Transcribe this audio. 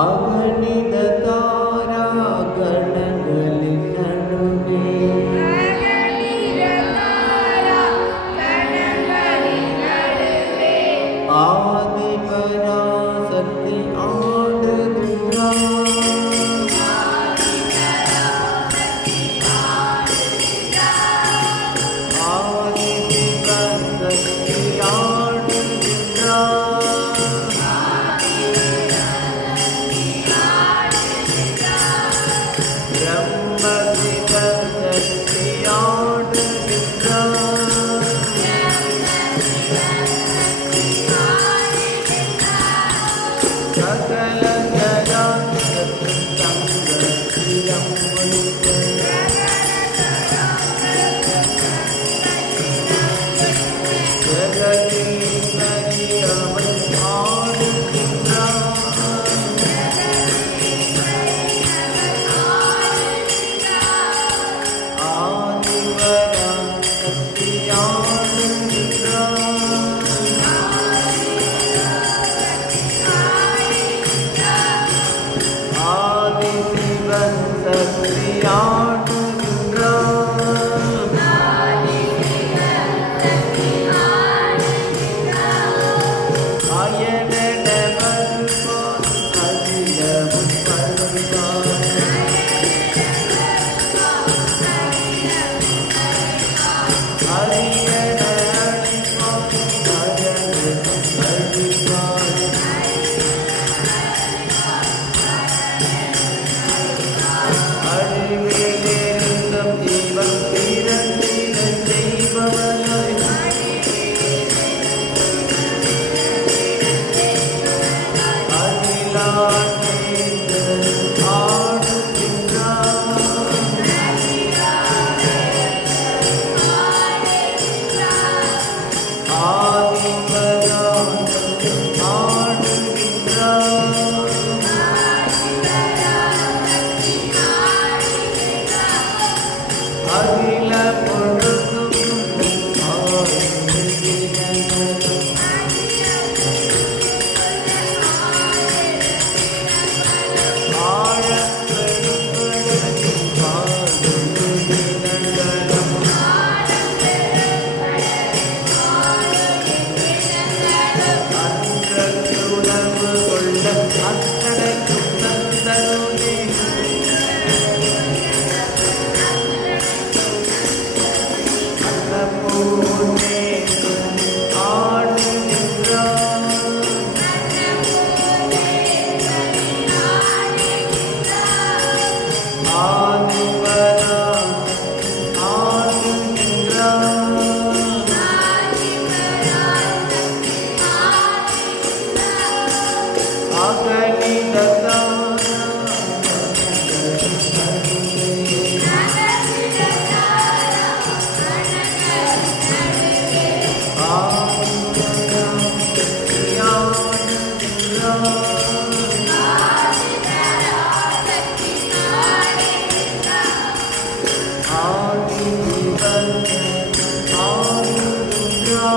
ಅಗಣಿತ ತಾರಾಗಣಗಳಿನ ನಡುವೆ ஆதிபராசக்தி ஆடுகின்றார். ஆதிபராசக்தி ஆடுகின்றார். பிரம்மசிவசக்தி ஆடுகின்றார். சகல ஜராசக்தி தங்கத்தியம் வைத்த ஜெகதீஸ்வரி அவள் ஆடுகின்றார். ஆதிபராசக்தி ஆடுகின்றார். ஆதிசிவன் சக்தி ஆடுகின்றார். அயனென வருவார் அகிலமும் வருவார். அரியன அழிப்பார் அயனும் அழிப்பார். அழிவிலிருந்தும் இவன் பிறந்திட செய்பவனாய் அகிலாண்டேந்து ஆடுகின்றார். ஆதிபராசக்தி ஆடுகின்றார். அகில பொழுதும் ஆடுகின்றனர். ஆழப்பெருங்கடலில் பாடுகின்றனர். அன்றற்கு உணவு கொள்ள அத்தனைக்கும் தந்தருளே. அன்னபூர்ணேஸ்வரி ஆடுகின்றார். ஆதிபராசக்தி ஆடுகின்றார். அகணித ஆதிபராசக்தி ஆடுகின்றார். ஆதிபராசக்தி ஆடுகின்றார்.